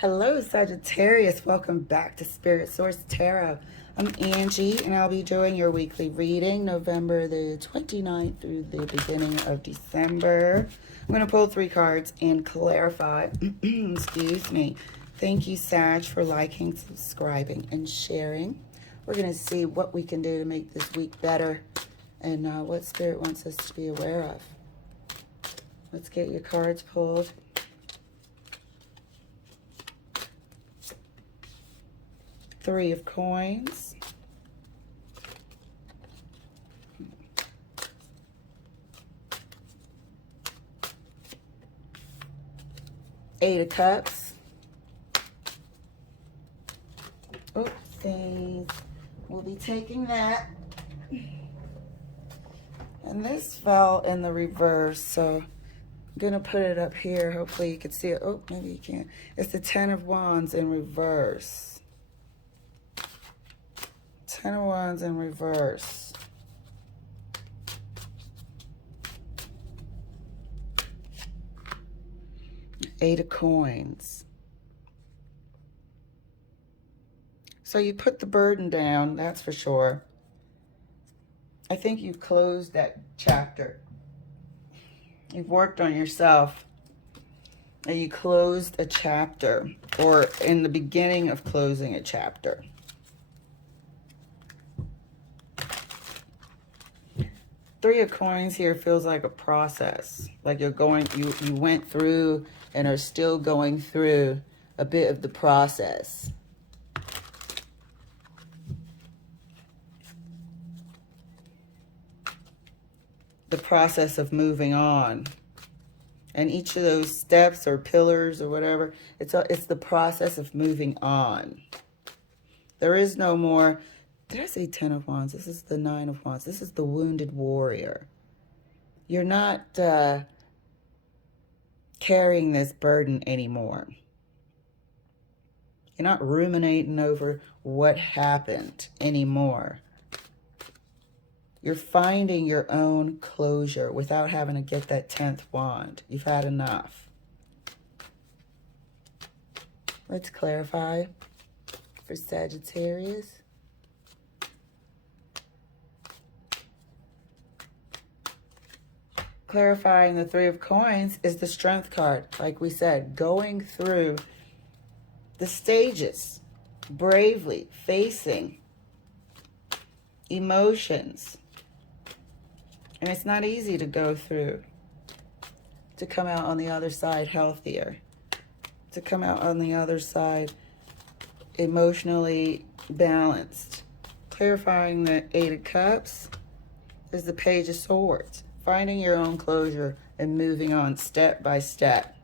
Hello, Sagittarius. Welcome back to Spirit Source Tarot. I'm Angie, and I'll be doing your weekly reading November the 29th through the beginning of December. I'm going to pull 3 cards and clarify. Excuse me. Thank you, Sag, for liking, subscribing, and sharing. We're going to see what we can do to make this week better and what Spirit wants us to be aware of. Let's get your cards pulled. Three of Coins. Eight of Cups. Oopsies. We'll be taking that. And this fell in the reverse, so I'm going to put it up here. Hopefully you can see it. Oh, maybe you can't. It's the Ten of Wands in reverse. Ten of Wands in reverse. Eight of Coins. So you put the burden down, that's for sure. I think you've closed that chapter. You've worked on yourself. And you closed a chapter, or in the beginning of closing a chapter. Three of Coins here feels like a process. Like you're going, you went through and are still going through a bit of the process. The process of moving on. And each of those steps or pillars or whatever, it's the process of moving on. There is no more. Did I say Ten of Wands? This is the Nine of Wands. This is the wounded warrior. You're not carrying this burden anymore. You're not ruminating over what happened anymore. You're finding your own closure without having to get that 10th wand. You've had enough. Let's clarify for Sagittarius. Clarifying the Three of Coins is the Strength card. Like we said, going through the stages, bravely facing emotions. And it's not easy to go through, to come out on the other side healthier, to come out on the other side emotionally balanced. Clarifying the Eight of Cups is the Page of Swords. Finding your own closure and moving on step by step.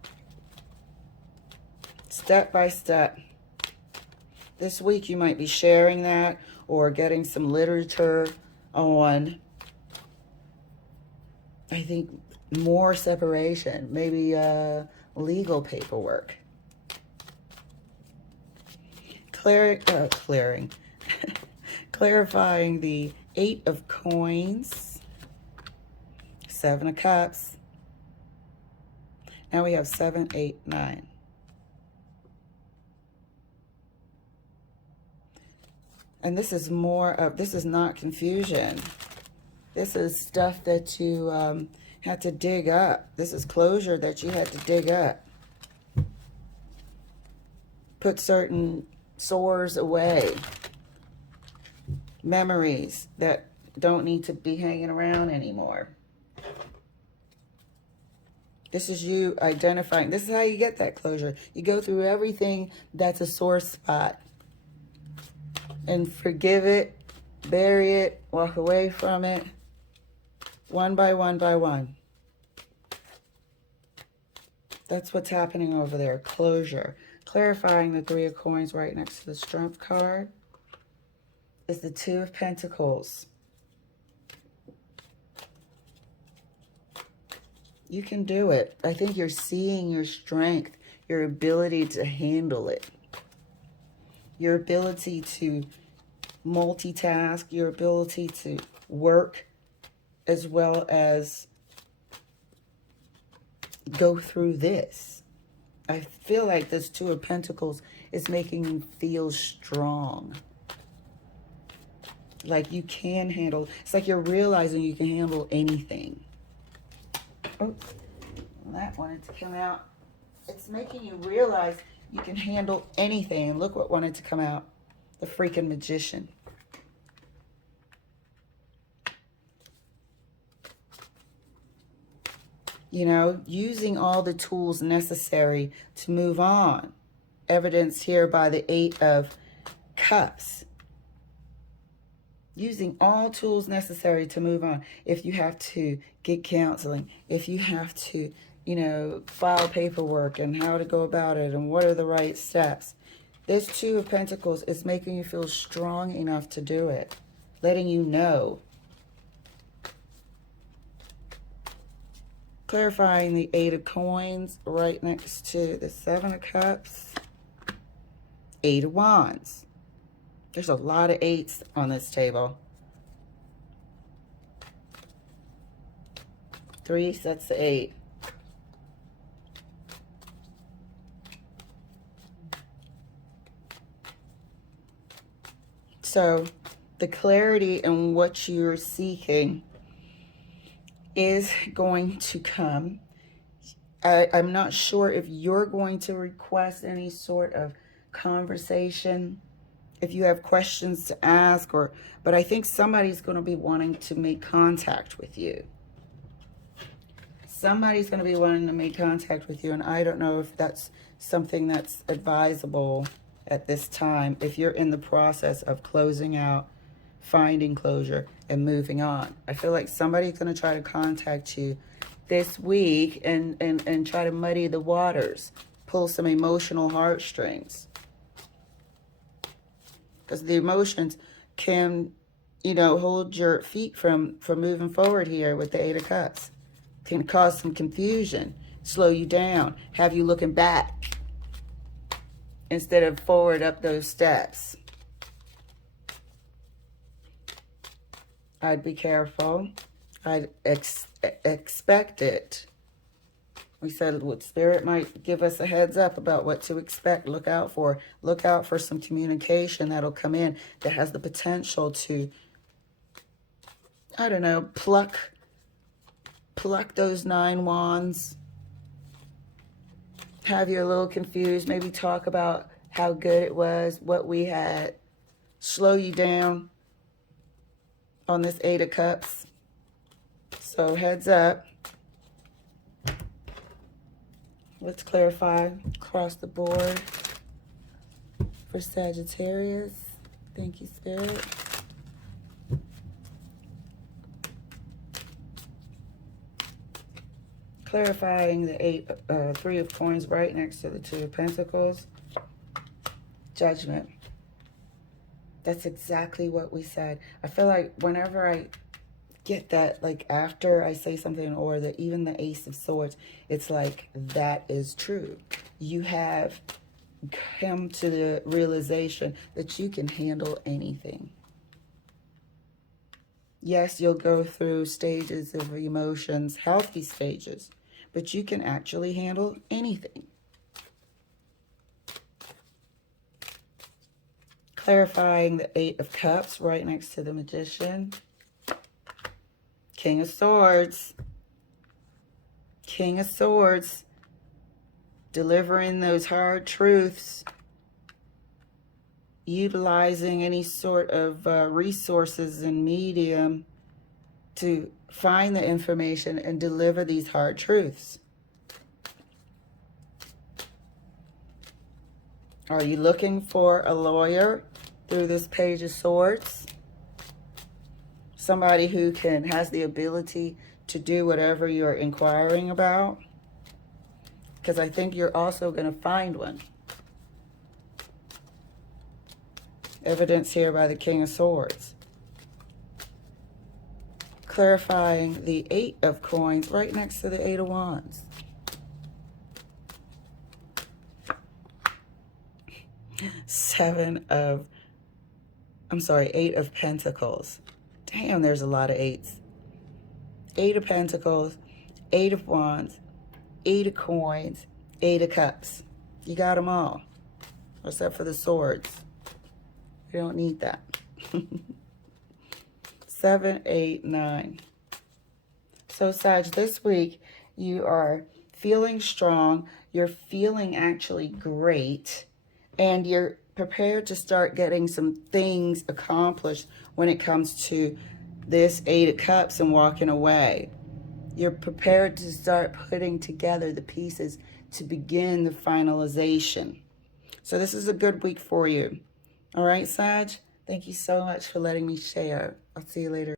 Step by step. This week you might be sharing that or getting some literature on, I think, more separation. Maybe legal paperwork. Clarifying the Eight of Coins. Seven of Cups. Now we have 7, 8, 9. And this is more of, this is not confusion. This is stuff that you had to dig up. This is closure that you had to dig up. Put certain sores away. Memories that don't need to be hanging around anymore. This is you identifying. This is how you get that closure. You go through everything that's a sore spot and forgive it, bury it, walk away from it, one by one by one. That's what's happening over there, closure. Clarifying the Three of Coins right next to the Strength card is the Two of Pentacles. You can do it. I think you're seeing your strength, your ability to handle it, your ability to multitask, your ability to work as well as go through this. I feel like this Two of Pentacles is making you feel strong. Like you can handle, it's like you're realizing you can handle anything. Oh, that wanted to come out. It's making you realize you can handle anything. Look what wanted to come out. The freaking Magician. You know, using all the tools necessary to move on. Evidenced here by the Eight of Cups. Using all tools necessary to move on. If you have to get counseling, if you have to, you know, file paperwork and how to go about it and what are the right steps. This Two of Pentacles is making you feel strong enough to do it. Letting you know. Clarifying the Eight of Coins right next to the Seven of Cups. Eight of Wands. There's a lot of eights on this table. 3 sets of 8. So the clarity in what you're seeking is going to come. I'm not sure if you're going to request any sort of conversation, if you have questions to ask, but I think somebody's going to be wanting to make contact with you. Somebody's going to be wanting to make contact with you, and I don't know if that's something that's advisable at this time, if you're in the process of closing out, finding closure, and moving on. I feel like somebody's going to try to contact you this week and try to muddy the waters, pull some emotional heartstrings. Because the emotions can, you know, hold your feet from moving forward here with the Eight of Cups. Can cause some confusion, slow you down, have you looking back instead of forward up those steps. I'd be careful. I'd expect it. We said what Spirit might give us a heads up about what to expect. Look out for some communication that'll come in that has the potential to, I don't know, pluck those 9 wands. Have you a little confused. Maybe talk about how good it was, what we had. Slow you down on this Eight of Cups. So heads up. Let's clarify across the board for Sagittarius. Thank you, Spirit. Clarifying the 3 of Coins right next to the 2 of Pentacles. Judgment. That's exactly what we said. I feel like whenever I get that, like after I say something, or even the Ace of Swords, it's like that is true. You have come to the realization that you can handle anything. Yes, you'll go through stages of emotions, healthy stages, but you can actually handle anything. Clarifying the 8 of Cups right next to the Magician. King of Swords. King of Swords. Delivering those hard truths. Utilizing any sort of resources and medium to find the information and deliver these hard truths. Are you looking for a lawyer through this Page of Swords? Somebody who has the ability to do whatever you're inquiring about? Because I think you're also going to find one. Evidence here by the King of Swords. Clarifying the 8 of Coins right next to the 8 of Wands. Eight of Pentacles. Damn, there's a lot of 8s. 8 of Pentacles, 8 of Wands, 8 of Coins, Eight of Cups. You got them all, except for the swords. You don't need that. 7, 8, 9. So, Sag, this week you are feeling strong. You're feeling actually great. And you're prepared to start getting some things accomplished when it comes to this 8 of Cups and walking away. You're prepared to start putting together the pieces to begin the finalization. So this is a good week for you. All right, Sag? Thank you so much for letting me share. I'll see you later.